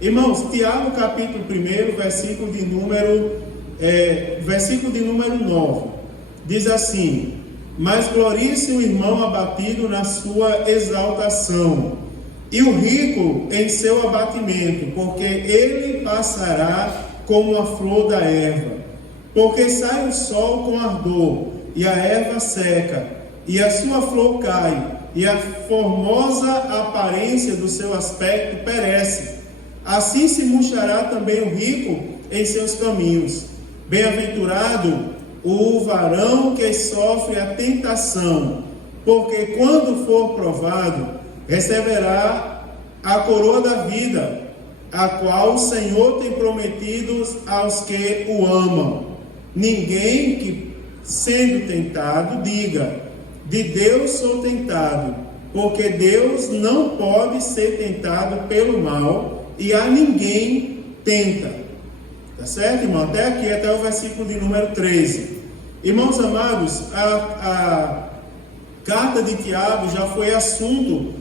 Irmãos, Tiago capítulo 1, versículo de número 9, diz assim: mas glorie-se o irmão abatido na sua exaltação, e o rico em seu abatimento, porque ele passará como a flor da erva. Porque sai o sol com ardor, e a erva seca, e a sua flor cai, e a formosa aparência do seu aspecto perece. Assim se murchará também o rico em seus caminhos. Bem-aventurado o varão que sofre a tentação, porque quando for provado, receberá a coroa da vida, a qual o Senhor tem prometido aos que o amam. Ninguém que, sendo tentado, diga: de Deus sou tentado, porque Deus não pode ser tentado pelo mal, e a ninguém tenta. Tá certo, irmão? Até aqui, até o versículo de número 13. Irmãos amados, a carta de Tiago já foi assunto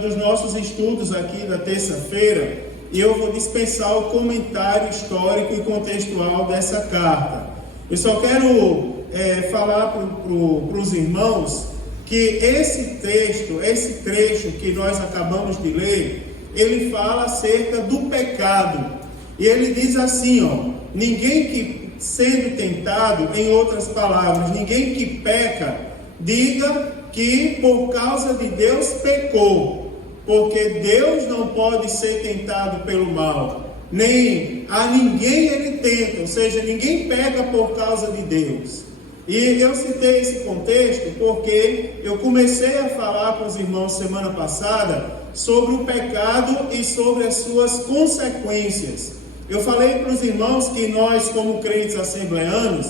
dos nossos estudos aqui da terça-feira, e eu vou dispensar o comentário histórico e contextual dessa carta. Eu só quero falar para os irmãos que esse trecho que nós acabamos de ler, ele fala acerca do pecado. E ele diz assim, ninguém que sendo tentado, em outras palavras, ninguém que peca, diga que por causa de Deus pecou, porque Deus não pode ser tentado pelo mal, nem a ninguém ele tenta, ou seja, ninguém peca por causa de Deus. E eu citei esse contexto porque eu comecei a falar com os irmãos semana passada sobre o pecado e sobre as suas consequências. Eu falei para os irmãos que nós, como crentes assembleanos,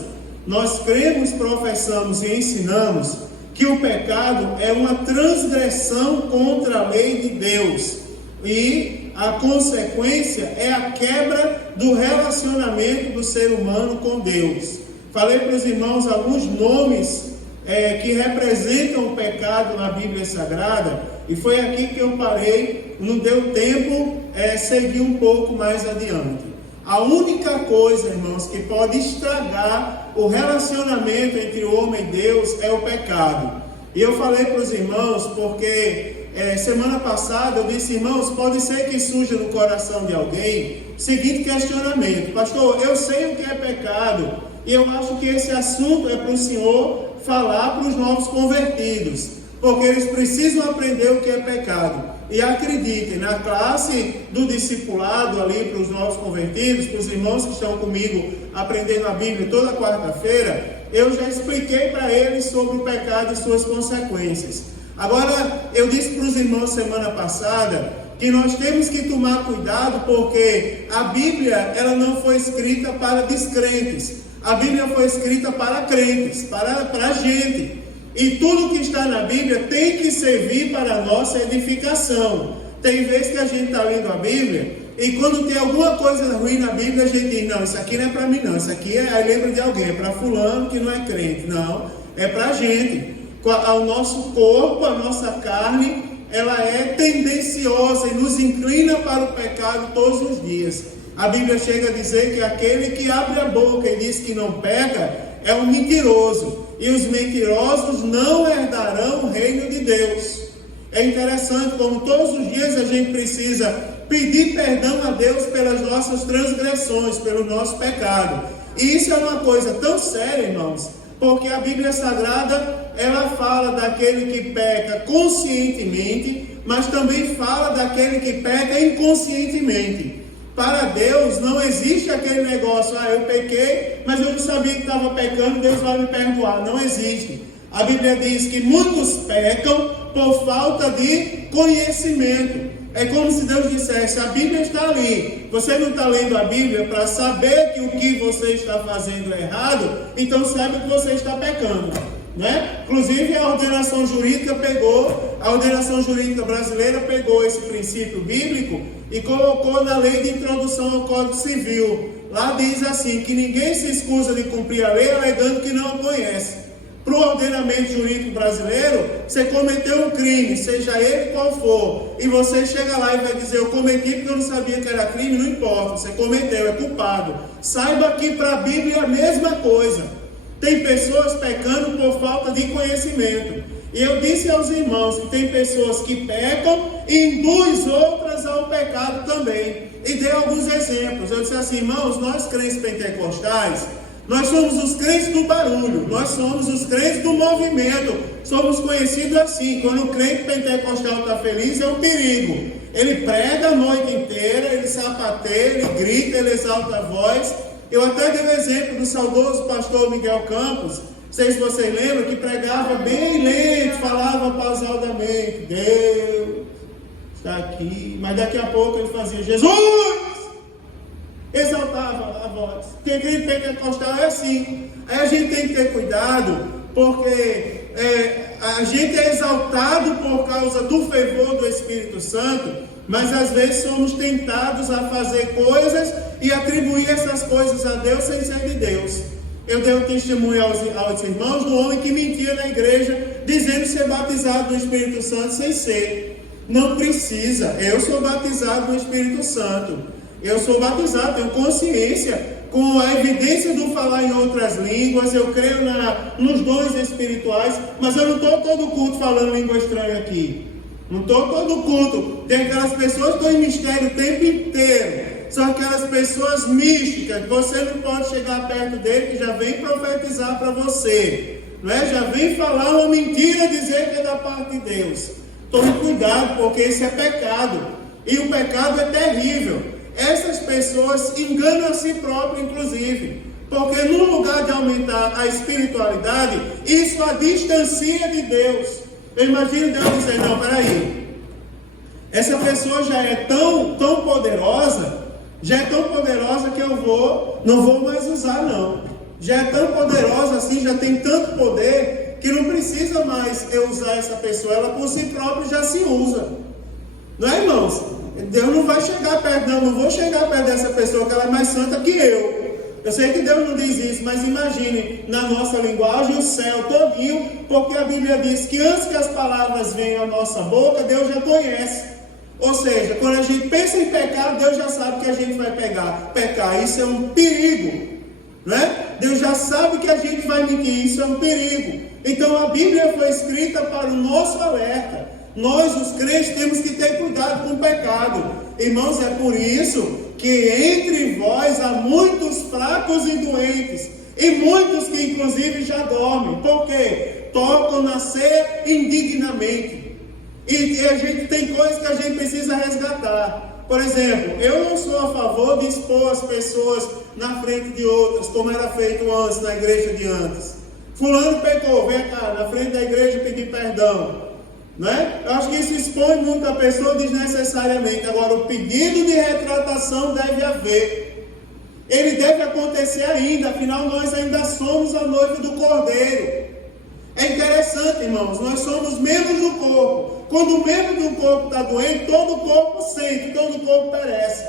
nós cremos, professamos e ensinamos que o pecado é uma transgressão contra a lei de Deus, e a consequência é a quebra do relacionamento do ser humano com Deus. Falei para os irmãos alguns nomes que representam o pecado na Bíblia Sagrada, e foi aqui que eu parei, não deu tempo seguir um pouco mais adiante. A única coisa, irmãos, que pode estragar o relacionamento entre o homem e Deus é o pecado. E eu falei para os irmãos, porque semana passada eu disse: irmãos, pode ser que surja no coração de alguém o seguinte questionamento: pastor, eu sei o que é pecado, e eu acho que esse assunto é para o senhor falar para os novos convertidos, porque eles precisam aprender o que é pecado. E acreditem, na classe do discipulado ali para os novos convertidos, para os irmãos que estão comigo aprendendo a Bíblia toda quarta-feira, eu já expliquei para eles sobre o pecado e suas consequências. Agora, eu disse para os irmãos semana passada que nós temos que tomar cuidado, porque a Bíblia ela não foi escrita para descrentes, a Bíblia foi escrita para crentes, para a gente. E tudo que está na Bíblia tem que servir para a nossa edificação. Tem vezes que a gente está lendo a Bíblia, e quando tem alguma coisa ruim na Bíblia, a gente diz: não, isso aqui não é para mim não, isso aqui aí lembra de alguém, é para fulano que não é crente. Não, é para a gente. O nosso corpo, a nossa carne, ela é tendenciosa e nos inclina para o pecado todos os dias. A Bíblia chega a dizer que aquele que abre a boca e diz que não peca é um mentiroso, e os mentirosos não herdarão o reino de Deus. É interessante como todos os dias a gente precisa pedir perdão a Deus pelas nossas transgressões, pelo nosso pecado. E isso é uma coisa tão séria, irmãos, porque a Bíblia Sagrada, ela fala daquele que peca conscientemente, mas também fala daquele que peca inconscientemente. Para Deus não existe aquele negócio: eu pequei, mas eu não sabia que estava pecando, Deus vai me perdoar. Não existe. A Bíblia diz que muitos pecam por falta de conhecimento. É como se Deus dissesse: a Bíblia está ali, você não está lendo a Bíblia para saber que o que você está fazendo é errado, então sabe que você está pecando, né? Inclusive a ordenação jurídica brasileira pegou esse princípio bíblico e colocou na lei de introdução ao Código Civil. Lá diz assim, que ninguém se escusa de cumprir a lei alegando que não a conhece. para o ordenamento jurídico brasileiro, você cometeu um crime, seja ele qual for, e você chega lá e vai dizer, eu cometi porque eu não sabia que era crime, não importa, você cometeu, é culpado. Saiba que para a Bíblia é a mesma coisa. Tem pessoas pecando por falta de conhecimento. E eu disse aos irmãos que tem pessoas que pecam e induz outras ao pecado também. E dei alguns exemplos. Eu disse assim, irmãos, nós crentes pentecostais, nós somos os crentes do barulho, nós somos os crentes do movimento, somos conhecidos assim. Quando o crente pentecostal está feliz, é um perigo. Ele prega a noite inteira, ele sapateia, ele grita, ele exalta a voz. Eu até dei o exemplo do saudoso pastor Miguel Campos, não sei se vocês lembram, que pregava bem lento, falava pausadamente, Deus está aqui, mas daqui a pouco ele fazia, Jesus! Exaltava a voz. Quem crente pentecostal é assim. Aí a gente tem que ter cuidado, porque a gente é exaltado por causa do fervor do Espírito Santo, mas às vezes somos tentados a fazer coisas e atribuir essas coisas a Deus sem ser de Deus. Eu dei um testemunho aos irmãos do homem que mentia na igreja, dizendo ser batizado no Espírito Santo sem ser. Não precisa. Eu sou batizado no Espírito Santo. Eu sou batizado, tenho consciência, com a evidência do falar em outras línguas, eu creio nos dons espirituais, mas eu não estou todo culto falando língua estranha aqui. Não estou todo culto. Tem aquelas pessoas que estão em mistério o tempo inteiro. São aquelas pessoas místicas, você não pode chegar perto dele, que já vem profetizar para você. Não é? Já vem falar uma mentira, dizer que é da parte de Deus. Tome cuidado, porque isso é pecado. E o pecado é terrível. Essas pessoas enganam a si próprias, inclusive, porque no lugar de aumentar a espiritualidade, isso a distancia de Deus. Eu imagino Deus dizer, não, peraí, essa pessoa já é tão poderosa, que eu não vou mais usar, não. Já é tão poderosa assim, já tem tanto poder, que não precisa mais eu usar essa pessoa, ela por si própria já se usa. Não é, irmãos? Deus não vai chegar perto, não vou chegar perto dessa pessoa que ela é mais santa que eu. Eu sei que Deus não diz isso, mas imagine na nossa linguagem o céu todinho, porque a Bíblia diz que antes que as palavras venham à nossa boca, Deus já conhece. Ou seja, quando a gente pensa em pecado, Deus já sabe que a gente vai pecar. Isso é um perigo, né? Deus já sabe que a gente vai mentir, isso é um perigo. Então a Bíblia foi escrita para o nosso alerta. Nós, os crentes, temos que ter cuidado com o pecado. Irmãos, é por isso que entre vós há muitos fracos e doentes, e muitos que inclusive já dormem. Por quê? Tocam nascer indignamente. E a gente tem coisas que a gente precisa resgatar. Por exemplo, eu não sou a favor de expor as pessoas na frente de outras, como era feito antes, na igreja de antes. Fulano pecou, vem cá, na frente da igreja pedir perdão. Né? Eu acho que isso expõe muito a pessoa desnecessariamente. Agora, o pedido de retratação deve haver. Ele deve acontecer ainda, afinal nós ainda somos a noiva do Cordeiro. É interessante, irmãos, nós somos membros do corpo. Quando o membro do corpo está doente, todo o corpo sente, todo o corpo perece.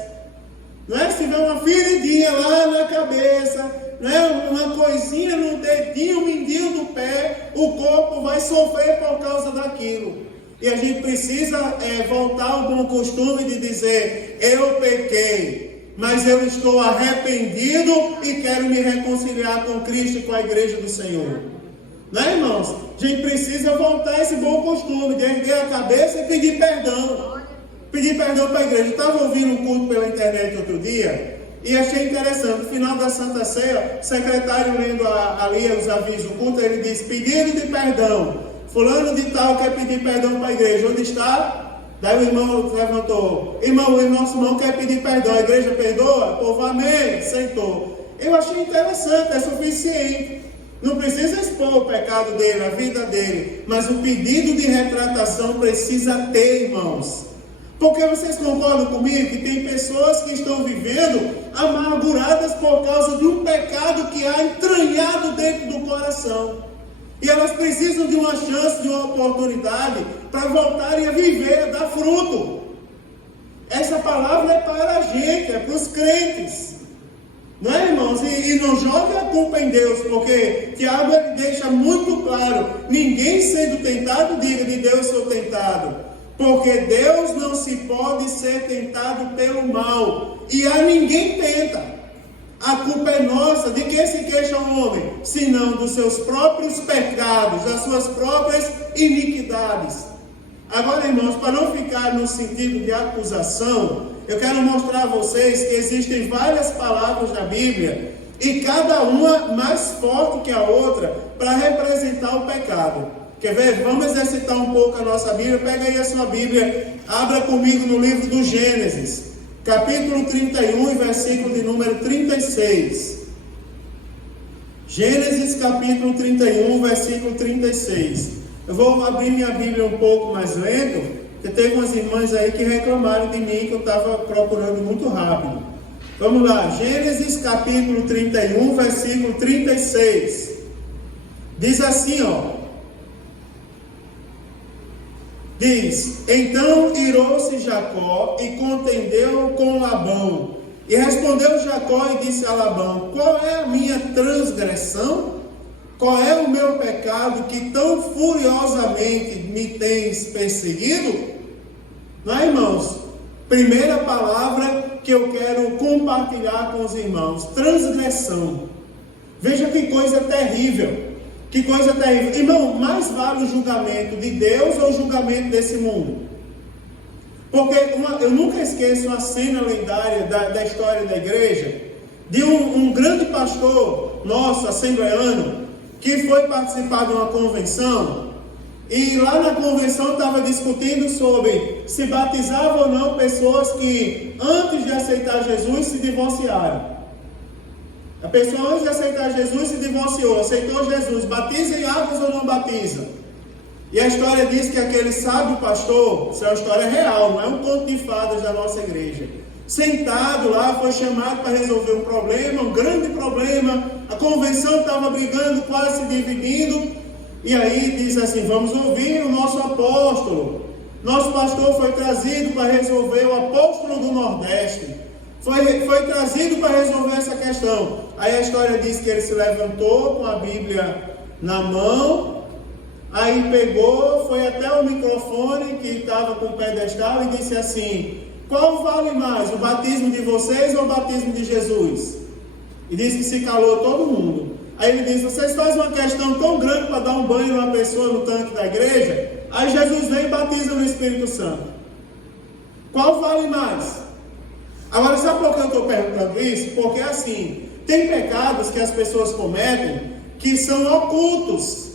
Não é? Se tiver uma feridinha lá na cabeça, né? Uma coisinha no dedinho, um mindinho do pé, o corpo vai sofrer por causa daquilo. E a gente precisa voltar ao bom costume de dizer, eu pequei, mas eu estou arrependido e quero me reconciliar com Cristo e com a igreja do Senhor. Né, irmãos? A gente precisa voltar a esse bom costume de erguer a cabeça e pedir perdão. Pedir perdão para a igreja. Eu estava ouvindo um culto pela internet outro dia e achei interessante. No final da Santa Ceia, o secretário lendo ali os avisos do culto, ele disse, pedido de perdão. Fulano de tal quer pedir perdão para a igreja. Onde está? Daí o irmão levantou. Irmão, o nosso irmão quer pedir perdão. A igreja perdoa? O povo, amém. Sentou. Eu achei interessante, é suficiente. Não precisa expor o pecado dele, a vida dele. Mas o pedido de retratação precisa ter, irmãos. Porque vocês concordam comigo que tem pessoas que estão vivendo amarguradas por causa de um pecado que há entranhado dentro do coração. E elas precisam de uma chance, de uma oportunidade para voltarem a viver, a dar fruto. Essa palavra é para a gente, é para os crentes. Não é, irmãos? E não joga a culpa em Deus, porque Tiago ele deixa muito claro: ninguém sendo tentado, diga de Deus sou tentado. Porque Deus não se pode ser tentado pelo mal. E a ninguém tenta. A culpa é nossa. De que se queixa o homem? Senão dos seus próprios pecados, das suas próprias iniquidades. Agora, irmãos, para não ficar no sentido de acusação, eu quero mostrar a vocês que existem várias palavras na Bíblia, e cada uma mais forte que a outra, para representar o pecado. Quer ver? Vamos exercitar um pouco a nossa Bíblia. Pega aí a sua Bíblia, abra comigo no livro do Gênesis, capítulo 31, e versículo de número 36. Gênesis, capítulo 31, versículo 36. Eu vou abrir minha Bíblia um pouco mais lento, porque teve umas irmãs aí que reclamaram de mim que eu estava procurando muito rápido. Vamos lá, Gênesis capítulo 31, versículo 36. Diz assim, diz: então irou-se Jacó e contendeu com Labão. E respondeu Jacó e disse a Labão: qual é a minha transgressão? Qual é o meu pecado que tão furiosamente me tens perseguido? Não é, irmãos? Primeira palavra que eu quero compartilhar com os irmãos: transgressão. Veja que coisa terrível. Que coisa terrível. Irmão, mais vale o julgamento de Deus ou o julgamento desse mundo? Porque eu nunca esqueço uma cena lendária da história da igreja, de um grande pastor nosso, assembleano, que foi participar de uma convenção, e lá na convenção estava discutindo sobre se batizava ou não pessoas que antes de aceitar Jesus se divorciaram. A pessoa antes de aceitar Jesus se divorciou, aceitou Jesus, batiza em águas ou não batiza? E a história diz que aquele sábio pastor, isso é uma história real, não é um conto de fadas da nossa igreja, sentado lá, foi chamado para resolver um problema, um grande problema. A convenção estava brigando, quase se dividindo. E aí diz assim: vamos ouvir o nosso apóstolo. Nosso pastor foi trazido para resolver, o apóstolo do Nordeste. Foi trazido para resolver essa questão. Aí a história diz que ele se levantou com a Bíblia na mão. Aí pegou, foi até o microfone que estava com o pedestal e disse assim: qual vale mais, o batismo de vocês ou o batismo de Jesus? E disse que se calou todo mundo. Aí ele disse: vocês fazem uma questão tão grande para dar um banho numa pessoa no tanque da igreja, aí Jesus vem e batiza no Espírito Santo. Qual vale mais? Agora, sabe por que eu estou perguntando isso? Porque assim, tem pecados que as pessoas cometem que são ocultos.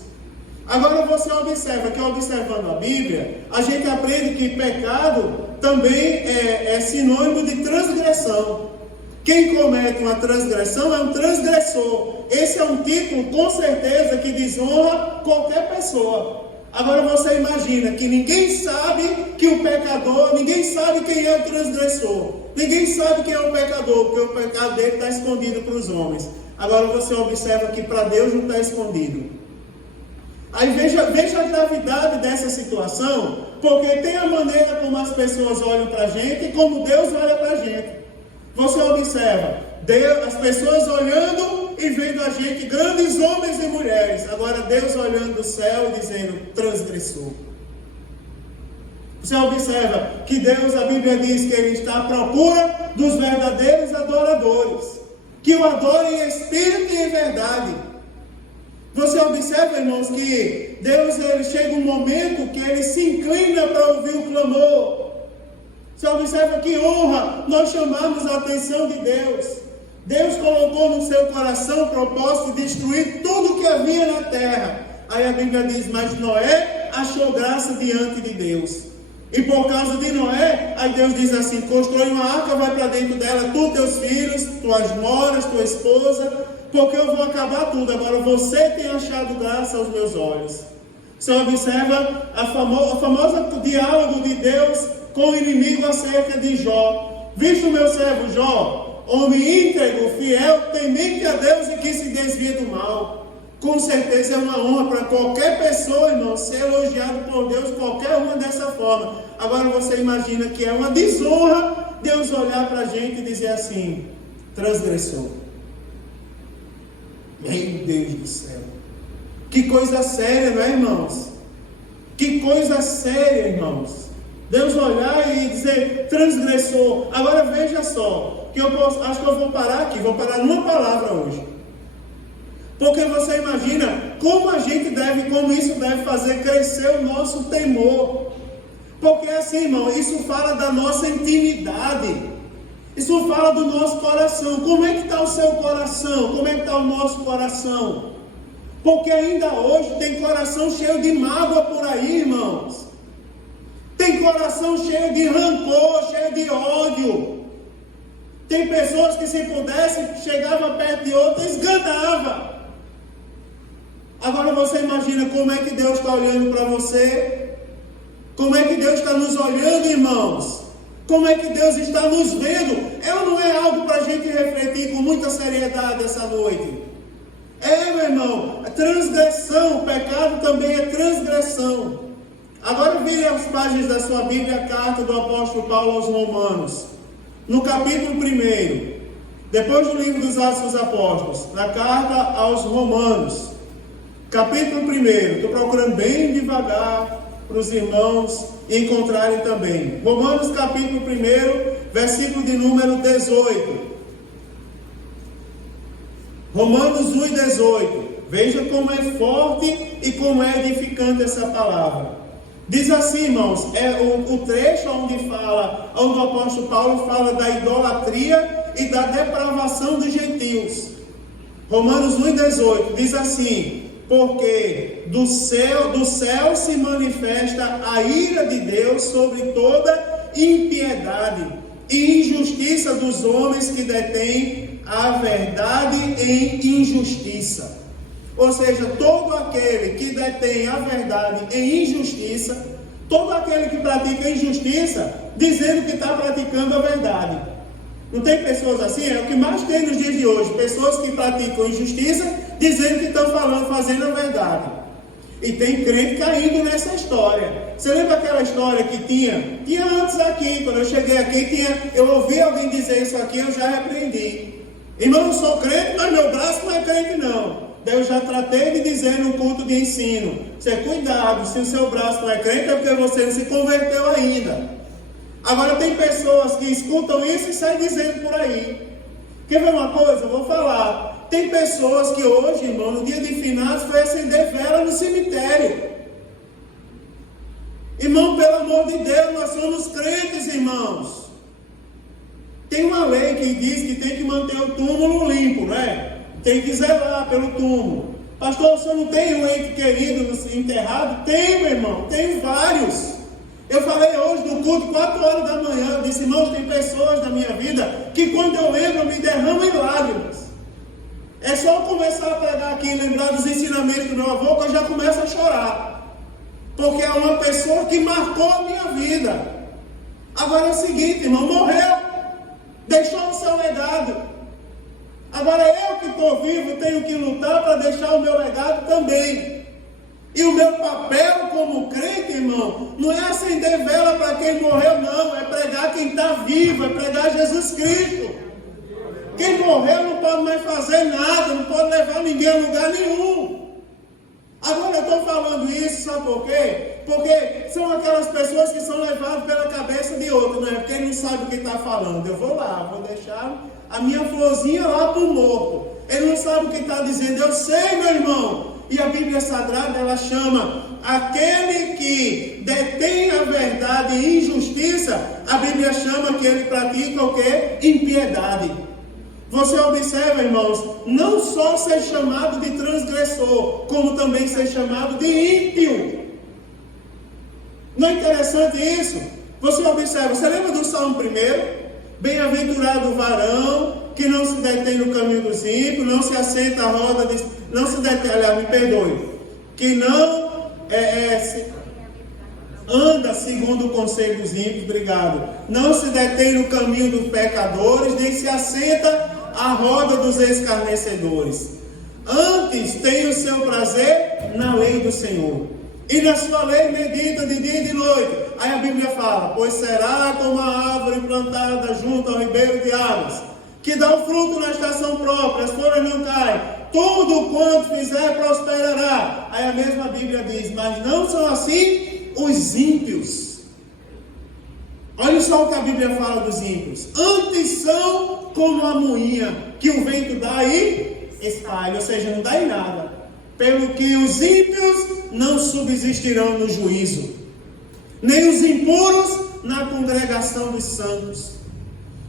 Agora você observa que, observando a Bíblia, a gente aprende que pecado também é sinônimo de transgressão. Quem comete uma transgressão é um transgressor. Esse é um título, com certeza, que desonra qualquer pessoa. Agora você imagina que ninguém sabe que o pecador, ninguém sabe quem é o transgressor. Ninguém sabe quem é o pecador, porque o pecado dele está escondido para os homens. Agora você observa que para Deus não está escondido. Aí veja a gravidade dessa situação, porque tem a maneira como as pessoas olham para a gente e como Deus olha para a gente. Você observa, as pessoas olhando e vendo a gente, grandes homens e mulheres. Agora Deus olhando do céu e dizendo: transgressor. Você observa que Deus, a Bíblia diz que Ele está à procura dos verdadeiros adoradores, que o adorem em espírito e em verdade. Você observa, irmãos, que Deus, ele chega um momento que Ele se inclina para ouvir o clamor. Você observa que honra nós chamamos a atenção de Deus. Deus colocou no seu coração o propósito de destruir tudo que havia na terra. Aí a Bíblia diz: mas Noé achou graça diante de Deus. E por causa de Noé, aí Deus diz assim: constrói uma arca, vai para dentro dela, tu, teus filhos, tuas noras, tua esposa, porque eu vou acabar tudo. Agora você tem achado graça aos meus olhos. Você observa a famosa diálogo de Deus com o inimigo acerca de Jó. Visto o meu servo Jó, homem íntegro, fiel, temente a Deus e que se desvia do mal. Com certeza é uma honra para qualquer pessoa, irmão, ser elogiado por Deus, qualquer uma dessa forma. Agora você imagina que é uma desonra Deus olhar para a gente e dizer assim: transgressor. Meu Deus do céu. Que coisa séria, não é, irmãos? Que coisa séria, irmãos. Deus olhar e dizer transgressor. Agora veja só, que acho que eu vou parar aqui, vou parar numa palavra hoje. Porque você imagina como isso deve fazer crescer o nosso temor. Porque assim, irmão, isso fala da nossa intimidade. Isso fala do nosso coração. Como é que está o seu coração? Como é que está o nosso coração? Porque ainda hoje tem coração cheio de mágoa por aí, irmãos. Tem coração cheio de rancor, cheio de ódio. Tem pessoas que, se pudesse, chegava perto de outra e esganava. Agora você imagina como é que Deus está olhando para você? Como é que Deus está nos olhando, irmãos? Como é que Deus está nos vendo? Não é algo para a gente refletir com muita seriedade essa noite. Meu irmão, a transgressão, o pecado também é transgressão. Agora vire as páginas da sua Bíblia, a carta do apóstolo Paulo aos Romanos. No capítulo 1, depois do livro dos Atos dos Apóstolos, na carta aos Romanos, capítulo 1, estou procurando bem devagar para os irmãos encontrarem também. Romanos capítulo 1, versículo de número 18. Romanos 1 e 18. Veja como é forte e como é edificante essa palavra. Diz assim, irmãos, o trecho onde o apóstolo Paulo fala da idolatria e da depravação dos gentios. Romanos 1 e 18 diz assim: porque do céu se manifesta a ira de Deus sobre toda impiedade e injustiça dos homens que detêm a verdade em injustiça. Ou seja, todo aquele que detém a verdade em injustiça, todo aquele que pratica injustiça, dizendo que está praticando a verdade. Não tem pessoas assim? É o que mais tem nos dias de hoje. Pessoas que praticam injustiça, dizendo que estão fazendo a verdade. E tem crente caindo nessa história. Você lembra aquela história que tinha antes aqui, quando eu cheguei aqui, eu ouvi alguém dizer isso aqui, eu já repreendi. Irmão, eu sou crente, mas meu braço não é crente não. Daí eu já tratei de dizer no culto de ensino: você, cuidado, se o seu braço não é crente é porque você não se converteu ainda. Agora tem pessoas que escutam isso e saem dizendo por aí. Quer ver uma coisa? Eu vou falar. Tem pessoas que hoje, irmão, no dia de finados, foi acender vela no cemitério. Irmão, pelo amor de Deus, nós somos crentes, irmãos. Tem uma lei que diz que tem que manter o túmulo limpo, né? Tem que zelar pelo túmulo. Pastor, o senhor não tem um ente querido enterrado? Tem, meu irmão, tem vários. Eu falei hoje no culto, 4 horas da manhã, eu disse: irmãos, tem pessoas na minha vida que quando eu lembro, eu me derramo em lágrimas. É só eu começar a pregar aqui e lembrar dos ensinamentos do meu avô que eu já começo a chorar. Porque é uma pessoa que marcou a minha vida. Agora é o seguinte, irmão, morreu, deixou o seu legado. Agora eu que estou vivo tenho que lutar para deixar o meu legado também. E o meu papel como crente, irmão, não é acender vela para quem morreu, não. É pregar quem está vivo, é pregar Jesus Cristo. Quem morreu não pode mais fazer nada, não pode levar ninguém a lugar nenhum. Agora eu estou falando isso, sabe por quê? Porque são aquelas pessoas que são levadas pela cabeça de outro, né? Porque ele não sabe o que está falando. Eu vou lá, vou deixar a minha florzinha lá para o morto. Ele não sabe o que está dizendo. Eu sei, meu irmão. E a Bíblia Sagrada, ela chama aquele que detém a verdade em injustiça, a Bíblia chama que ele pratica o quê? Impiedade. Você observa, irmãos, não só ser chamado de transgressor, como também ser chamado de ímpio. Não é interessante isso? Você observa, você lembra do Salmo 1? Bem-aventurado o varão que não se detém no caminho dos ímpios, não se assenta à roda de... Não se detém, aliás, me perdoe. Que não anda segundo o conselho dos ímpios, obrigado. Não se detém no caminho dos pecadores, nem se assenta à roda dos escarnecedores. Antes tem o seu prazer na lei do Senhor, e na sua lei medita de dia e de noite. Aí a Bíblia fala: pois será como a árvore plantada junto ao ribeiro de águas, que dá o fruto na estação própria, as folhas não caem, tudo quanto fizer prosperará. Aí a mesma Bíblia diz, mas não são assim os ímpios. Olha só o que a Bíblia fala dos ímpios. Antes são como a moinha, que o vento dá e espalha, ou seja, não dá em nada. Pelo que os ímpios não subsistirão no juízo, nem os impuros na congregação dos santos.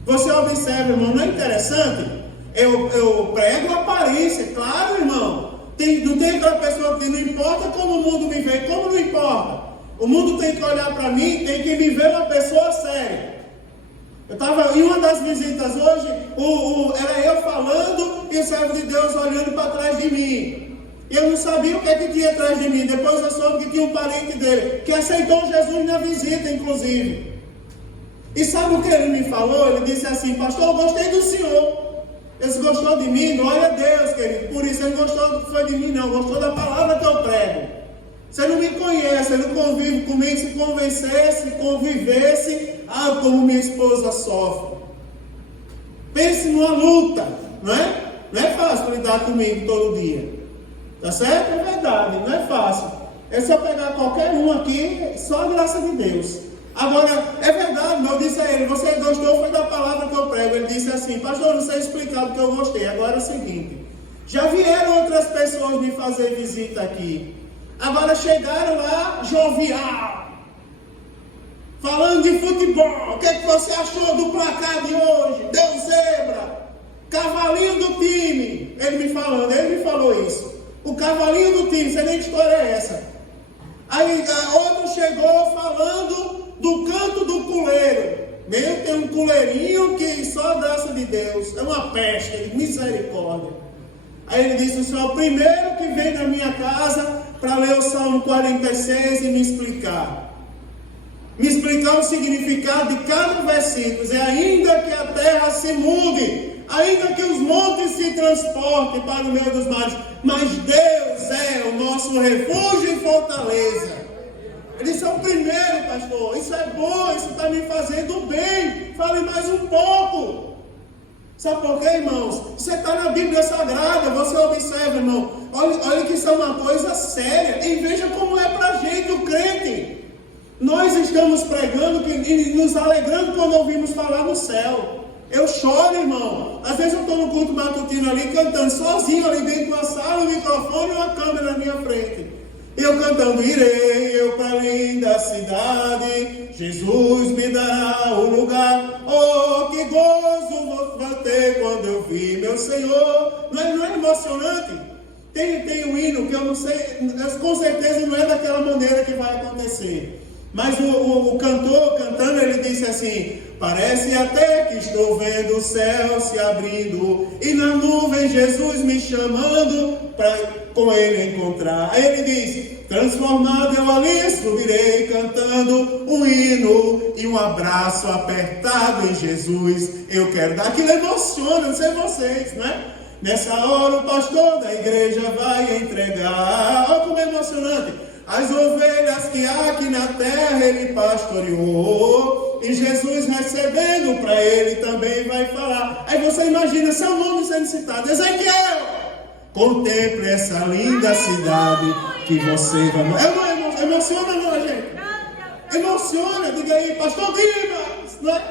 Você observa, irmão, não é interessante? Eu prego a aparência, claro, irmão. Não tem aquela pessoa que não importa como o mundo me vê, como não importa. O mundo tem que olhar para mim, tem que me ver uma pessoa séria. Eu estava em uma das visitas hoje, era eu falando e o servo de Deus olhando para trás de mim. Eu não sabia o que é que tinha atrás de mim. Depois eu soube que tinha um parente dele, que aceitou Jesus na visita, inclusive. E sabe o que ele me falou? Ele disse assim, pastor, eu gostei do senhor. Ele gostou de mim, glória a Deus, querido. Por isso ele não gostou foi de mim, não. Gostou da palavra que eu prego. Você não me conhece, ele não convive comigo. Se convencesse, convivesse, como minha esposa sofre. Pense numa luta, não é? Não é fácil lidar comigo todo dia. Tá certo? É verdade, não é fácil. É só pegar qualquer um aqui, só a graça de Deus. Agora, é verdade, mas eu disse a ele, você gostou foi da palavra que eu prego. Ele disse assim, pastor, não sei explicar o que eu gostei. Agora é o seguinte, já vieram outras pessoas me fazer visita aqui. Agora chegaram lá, jovial, falando de futebol. O que é que você achou do placar de hoje? Deu zebra, cavalinho do time. Ele me falou isso. O cavalinho do time, você nem que história é essa? Aí outro chegou falando do canto do culeiro. Meu, tem um culeirinho que só a graça de Deus. É uma peste, de misericórdia. Aí ele disse, o senhor é o primeiro que vem na minha casa para ler o Salmo 46 e me explicar. Me explicar o significado de cada versículo. É ainda que a terra se mude, ainda que os montes se transportem para o meio dos mares, mas Deus é o nosso refúgio e fortaleza. Ele disse, é o primeiro, pastor. Isso é bom, isso está me fazendo bem. Fale mais um pouco. Sabe por quê, irmãos? Você está na Bíblia Sagrada, você observa, irmão. Olha que isso é uma coisa séria. E veja como é para a gente, o crente. Nós estamos pregando e nos alegrando quando ouvimos falar no céu. Eu choro, irmão. Às vezes eu estou no culto matutino ali, cantando sozinho ali dentro de uma sala, um microfone e uma câmera na minha frente. E eu cantando, irei eu para a linda cidade, Jesus me dará o lugar. Oh, que gozo vou ter quando eu vi meu Senhor. Não é emocionante? Tem um hino que eu não sei, com certeza não é daquela maneira que vai acontecer. Mas o cantor cantando, ele disse assim, parece até que estou vendo o céu se abrindo e na nuvem Jesus me chamando para com ele encontrar. Aí ele diz, transformado eu ali subirei cantando um hino e um abraço apertado em Jesus eu quero dar. Aquilo emociona, não sei vocês, não é? Nessa hora o pastor da igreja vai entregar, olha como é emocionante, as ovelhas que aqui na terra ele pastoreou, e Jesus recebendo para ele também vai falar. Aí você imagina seu nome sendo citado, Ezequiel, contemple essa linda cidade que você vai... Emociona não, gente? Emociona, diga aí, pastor Dimas, né?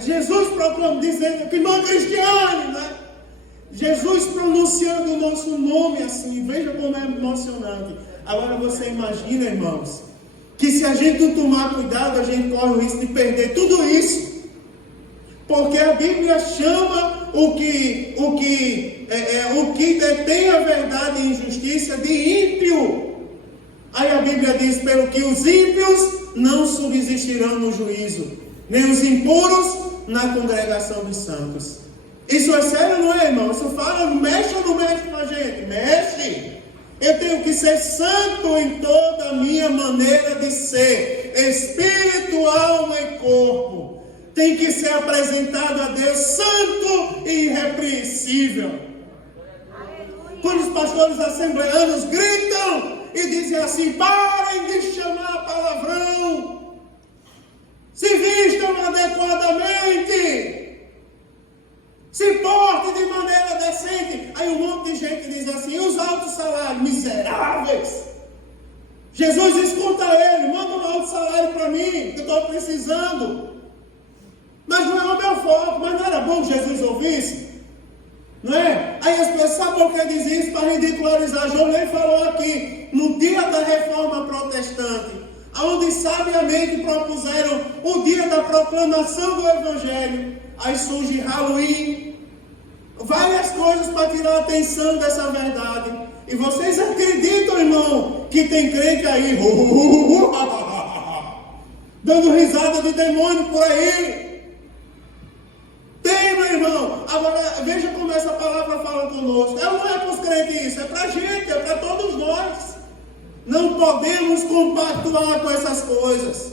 Jesus proclamando, dizendo que não é cristiano, né? Jesus pronunciando o nosso nome assim, veja como é emocionante. Agora você imagina, irmãos, que se a gente não tomar cuidado, a gente corre o risco de perder tudo isso. Porque a Bíblia chama o que detém a verdade e injustiça de ímpio. Aí a Bíblia diz, pelo que os ímpios não subsistirão no juízo, nem os impuros na congregação dos santos. Isso é sério, não é, irmão? Isso fala, mexe ou não mexe com a gente? Mexe. Eu tenho que ser santo em toda a minha maneira de ser, espírito, alma e corpo. Tem que ser apresentado a Deus santo e irrepreensível. Quando os pastores assembleanos gritam e dizem assim, parem de chamar palavrão, se vistam adequadamente, se porte de maneira decente. Aí um monte de gente diz Jesus, escuta ele, manda um alto salário para mim, que eu estou precisando. Mas não é o meu foco, mas não era bom que Jesus ouvisse? Não é? Aí as pessoas sabem por que diz isso? Para ridicularizar. João nem falou aqui, no dia da reforma protestante, onde sabiamente propuseram o dia da proclamação do Evangelho. Aí surge Halloween, várias coisas para tirar a atenção dessa verdade. E vocês acreditam, irmão, que tem crente aí dando risada de demônio por aí? Tem, meu irmão. Agora, veja como essa palavra fala conosco. Não é para os crentes isso, é para a gente, é para todos nós. Não podemos compactuar com essas coisas.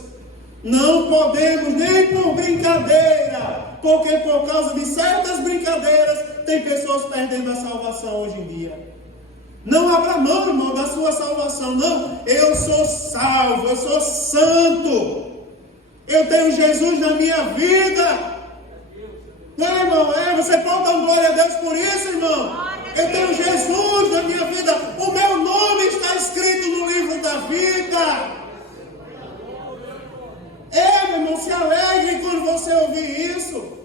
Não podemos nem por brincadeira. Porque por causa de certas brincadeiras, tem pessoas perdendo a salvação hoje em dia. Não abra mão, irmão, da sua salvação. Não, eu sou salvo, eu sou santo. Eu tenho Jesus na minha vida. Não, irmão, você pode dar glória a Deus por isso, irmão. Eu tenho Jesus na minha vida. O meu nome está escrito no livro da vida. Meu irmão, se alegre quando você ouvir isso.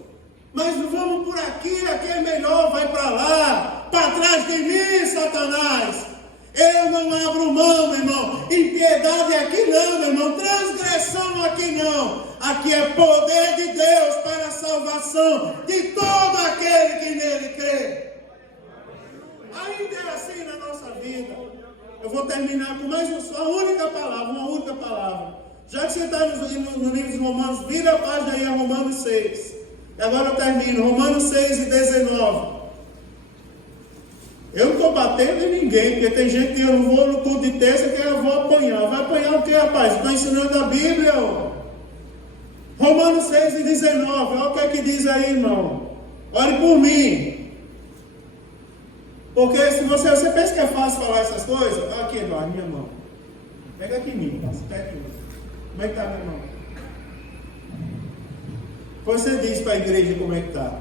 Mas vamos por aqui é melhor, vai para lá. Para trás de mim, Satanás. Eu não abro mão, meu irmão. Impiedade aqui não, meu irmão. Transgressão aqui não. Aqui é poder de Deus para a salvação de todo aquele que nele crê. Ainda é assim na nossa vida. Eu vou terminar com mais uma única palavra. Já que você está no livro de Romanos, vira a página aí a Romanos 6. E agora eu termino. Romanos 6 e 19. Eu não estou batendo em ninguém, porque tem gente que eu não vou no culto de terça que eu vou apanhar. Vai apanhar o que, rapaz? Está ensinando a Bíblia, ó. Romanos 6 e 19. Olha o que é que diz aí, irmão. Ore por mim. Porque se você pensa que é fácil falar essas coisas, olha aqui, irmão, minha mão. Pega aqui em mim, pega aqui. Como é que está, meu irmão? Você diz para a igreja como é que está.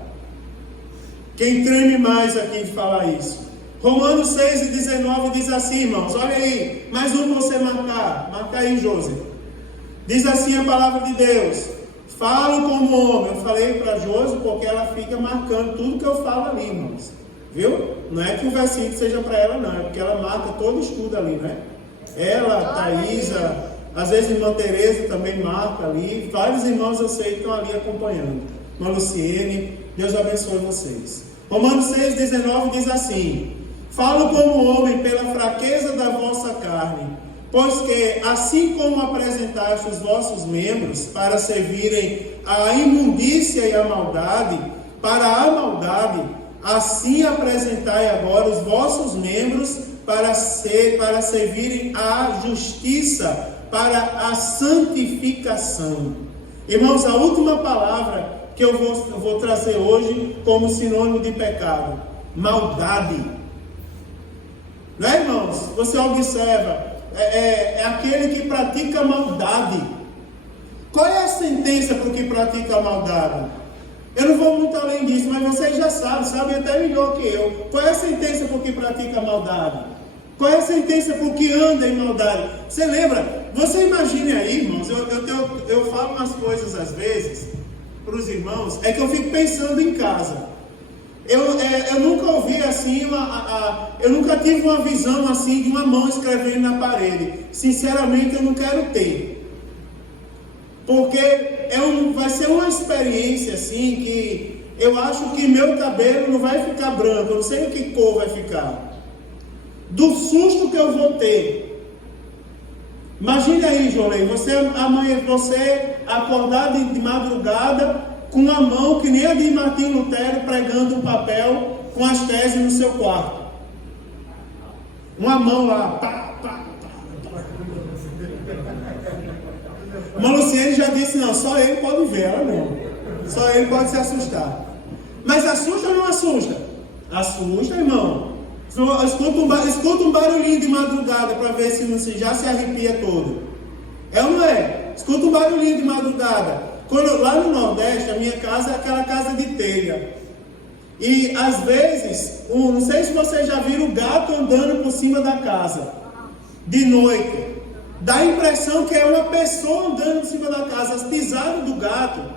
Quem treme mais aqui de falar isso? Romanos 6 e 19 diz assim, irmãos, olha aí, mais um para você marcar. Marca aí, José. Diz assim a palavra de Deus. Falo como homem. Eu falei para a José porque ela fica marcando tudo que eu falo ali, irmãos. Viu? Não é que o versículo seja para ela, não. É porque ela marca todo o estudo ali, né? Ela, Thaísa, às vezes a irmã Tereza também marca ali. Vários irmãos eu sei que estão ali acompanhando. Irmã Luciene, Deus abençoe vocês. Romanos 6, 19 diz assim: falo como homem pela fraqueza da vossa carne, pois que, assim como apresentaste os vossos membros para servirem à imundícia e à maldade, para a maldade, assim apresentai agora os vossos membros para servirem à justiça, para a santificação. Irmãos, a última palavra que eu vou trazer hoje como sinônimo de pecado: maldade. Não é, irmãos? Você observa, é aquele que pratica maldade. Qual é a sentença para o que pratica maldade? Eu não vou muito além disso, mas vocês já sabem até melhor que eu. Qual é a sentença para o que pratica maldade? Qual é a sentença para o que anda em maldade? Você lembra? Você imagine aí, irmãos, eu falo umas coisas às vezes para os irmãos, é que eu fico pensando em casa. Eu nunca ouvi assim, eu nunca tive uma visão assim de uma mão escrevendo na parede. Sinceramente, eu não quero ter. Porque vai ser uma experiência assim que eu acho que meu cabelo não vai ficar branco, eu não sei que cor vai ficar. Do susto que eu vou ter. Imagine aí, Jolei, você acordar de madrugada com uma mão que nem a de Martinho Lutero pregando um papel com as teses no seu quarto. Uma mão lá, pá, pá, pá. Mas Luciene já disse, não, só ele pode ver, ela não. Só ele pode se assustar. Mas assusta ou não assusta? Assusta, irmão. Escuta um barulhinho de madrugada para ver se já se arrepia todo. É ou não é? Escuta um barulhinho de madrugada. Lá no Nordeste, a minha casa é aquela casa de telha. E às vezes, não sei se vocês já viram o gato andando por cima da casa. De noite. Dá a impressão que é uma pessoa andando em cima da casa. As pisadas do gato. Não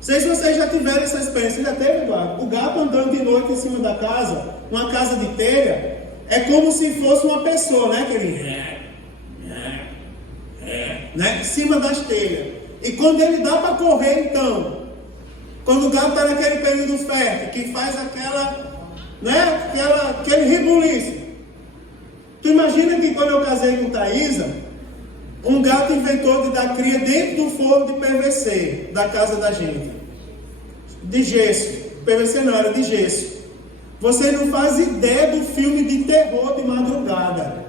sei se vocês já tiveram essa experiência. Já teve, Eduardo? O gato andando de noite em cima da casa, uma casa de telha, é como se fosse uma pessoa, né? Aquele... né? Em cima das telhas. E quando ele dá para correr, então, quando o gato está naquele período fértil, que faz aquele rebuliço. Tu imagina que quando eu casei com Thaisa, um gato inventou de dar cria dentro do forno de PVC da casa da gente. De gesso. PVC não, era de gesso. Você não faz ideia do filme de terror de madrugada.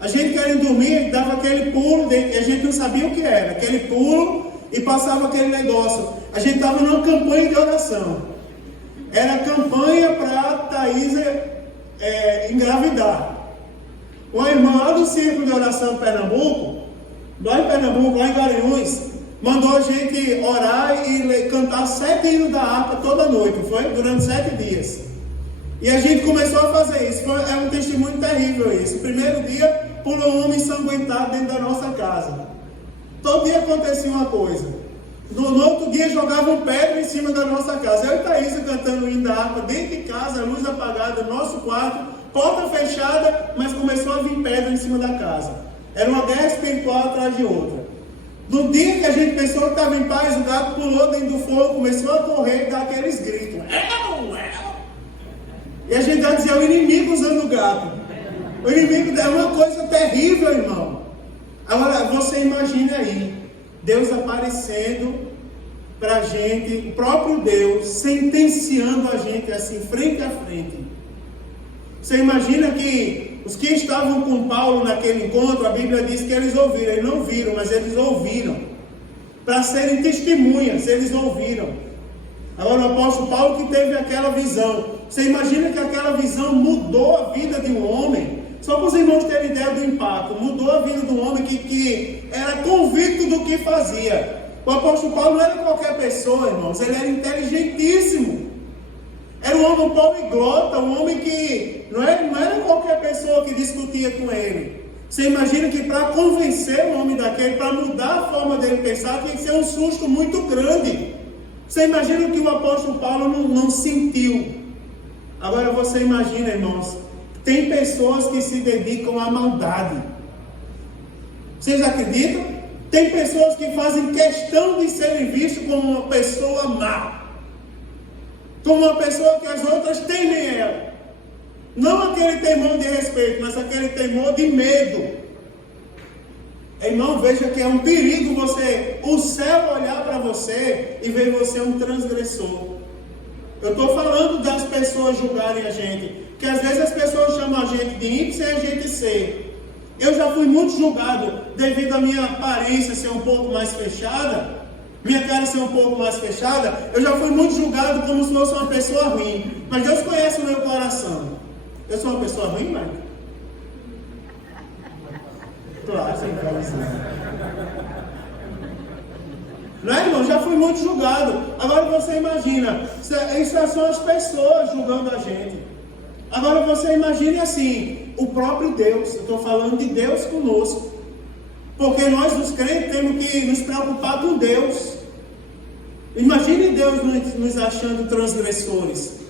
A gente querendo dormir, dava aquele pulo, a gente não sabia o que era. Aquele pulo e passava aquele negócio. A gente estava numa campanha de oração. Era campanha para Thaisa engravidar. Uma irmã lá do Círculo de Oração de Pernambuco, lá em Garanhuns, mandou a gente orar e cantar 7 hinos da harpa toda noite, foi? Durante 7 dias. E a gente começou a fazer isso. É um testemunho terrível isso. Primeiro dia, pulou um homem ensanguentado dentro da nossa casa. Todo dia acontecia uma coisa. No outro dia jogavam pedra em cima da nossa casa. Eu e Thaisa cantando o hino da harpa dentro de casa, a luz apagada no nosso quarto, porta fechada, mas começou a vir pedra em cima da casa. Era uma guerra espiritual atrás de outra. No dia que a gente pensou que estava em paz, o gato pulou dentro do fogo, começou a correr e dar aqueles gritos. E a gente vai dizer, é o inimigo usando o gato. O inimigo é uma coisa terrível, irmão. Agora, você imagine aí, Deus aparecendo para a gente, o próprio Deus, sentenciando a gente assim, frente a frente. Você imagina que os que estavam com Paulo naquele encontro, a Bíblia diz que eles ouviram, eles não viram, mas eles ouviram. Para serem testemunhas, eles ouviram. Agora o apóstolo Paulo que teve aquela visão. Você imagina que aquela visão mudou a vida de um homem? Só para os irmãos terem ideia do impacto. Mudou a vida de um homem que era convicto do que fazia. O apóstolo Paulo não era qualquer pessoa, irmãos. Ele era inteligentíssimo. Era um homem poliglota, um homem que não era qualquer pessoa que discutia com ele. Você imagina que para convencer um homem daquele, para mudar a forma dele pensar, tinha que ser um susto muito grande. Você imagina que o apóstolo Paulo não sentiu. Agora você imagina, irmãos, tem pessoas que se dedicam à maldade. Vocês acreditam? Tem pessoas que fazem questão de serem vistas como uma pessoa má. Como uma pessoa que as outras temem ela. Não aquele temor de respeito, mas aquele temor de medo. Irmão, veja que é um perigo o céu olhar para você e ver você um transgressor. Eu estou falando das pessoas julgarem a gente. Porque às vezes as pessoas chamam a gente de ímpio sem a gente ser. Eu já fui muito julgado devido à minha aparência ser um pouco mais fechada. Minha cara ser um pouco mais fechada. Eu já fui muito julgado como se fosse uma pessoa ruim. Mas Deus conhece o meu coração. Eu sou uma pessoa ruim, Mike? Claro, sem coração. Não é, irmão? Já fui muito julgado. Agora você imagina, isso são as pessoas julgando a gente. Agora você imagine assim, o próprio Deus. Eu estou falando de Deus conosco. Porque nós, os crentes, temos que nos preocupar com Deus. Imagine Deus nos achando transgressores.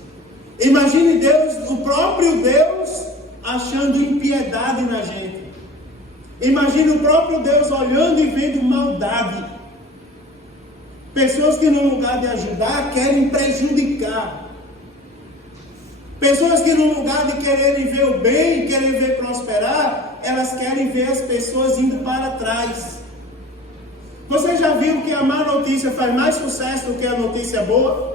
Imagine Deus, o próprio Deus, achando impiedade na gente. Imagine o próprio Deus olhando e vendo maldade. Pessoas que no lugar de ajudar, querem prejudicar. Pessoas que no lugar de quererem ver o bem, querem ver prosperar, elas querem ver as pessoas indo para trás. Você já viu que a má notícia faz mais sucesso do que a notícia boa?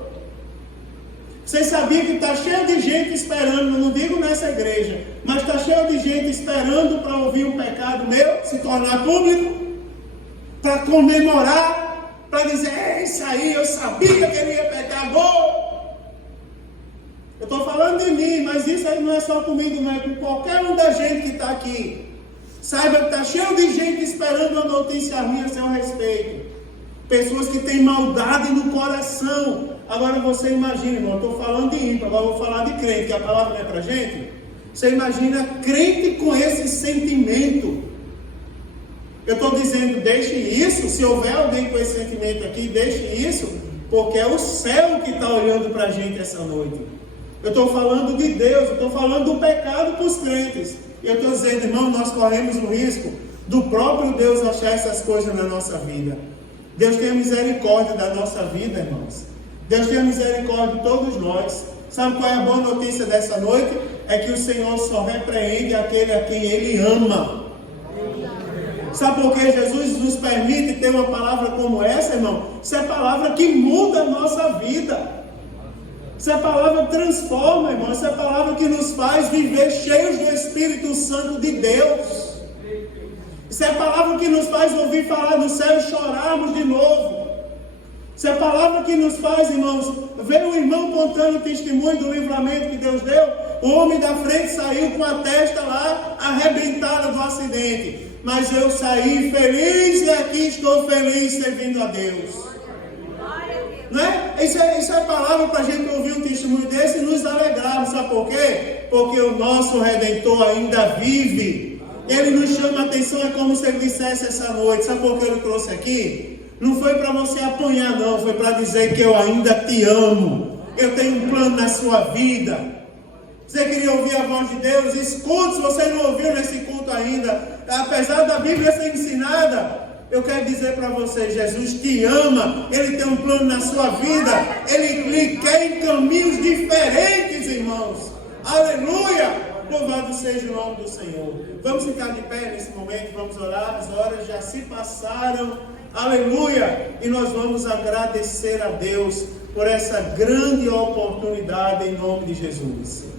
Você sabia que está cheio de gente esperando, não digo nessa igreja, mas está cheio de gente esperando para ouvir um pecado meu se tornar público, para comemorar, para dizer, é isso aí, eu sabia que ele ia pecar, bom. Eu estou falando de mim, mas isso aí não é só comigo, não é com qualquer um da gente que está aqui. Saiba que está cheio de gente esperando uma notícia ruim a seu respeito. Pessoas que têm maldade no coração. Agora você imagina, irmão, eu estou falando de ímpio, agora eu vou falar de crente, que a palavra não é para gente. Você imagina crente com esse sentimento. Eu estou dizendo, deixe isso. Se houver alguém com esse sentimento aqui, deixe isso, porque é o céu que está olhando para a gente essa noite. Eu estou falando de Deus, eu estou falando do pecado para os crentes. Eu estou dizendo, irmão, nós corremos o risco do próprio Deus achar essas coisas na nossa vida. Deus tenha misericórdia da nossa vida, irmãos. Deus tenha misericórdia de todos nós. Sabe qual é a boa notícia dessa noite? É que o Senhor só repreende aquele a quem Ele ama. Sabe por que Jesus nos permite ter uma palavra como essa, irmão? Isso é palavra que muda a nossa vida. Isso é palavra que transforma, irmão. Isso é palavra que nos faz viver cheios do Espírito Santo de Deus. Isso é palavra que nos faz ouvir falar do céu e chorarmos de novo. Isso é palavra que nos faz, irmãos, ver o irmão contando o testemunho do livramento que Deus deu. O homem da frente saiu com a testa lá arrebentada do acidente. Mas eu saí feliz e aqui estou feliz servindo a Deus. Não é? Isso é palavra para a gente ouvir um testemunho desse e nos alegrar. Sabe por quê? Porque o nosso Redentor ainda vive. Ele nos chama a atenção, é como se ele dissesse essa noite. Sabe por que eu trouxe aqui? Não foi para você apanhar, não. Foi para dizer que eu ainda te amo. Eu tenho um plano na sua vida. Você queria ouvir a voz de Deus? Escute, se você não ouviu nesse culto ainda. Apesar da Bíblia ser ensinada, eu quero dizer para você, Jesus te ama. Ele tem um plano na sua vida. Ele lhe quer em caminhos diferentes, irmãos. Aleluia! Louvado seja o nome do Senhor. Vamos ficar de pé nesse momento, vamos orar. As horas já se passaram. Aleluia! E nós vamos agradecer a Deus por essa grande oportunidade em nome de Jesus.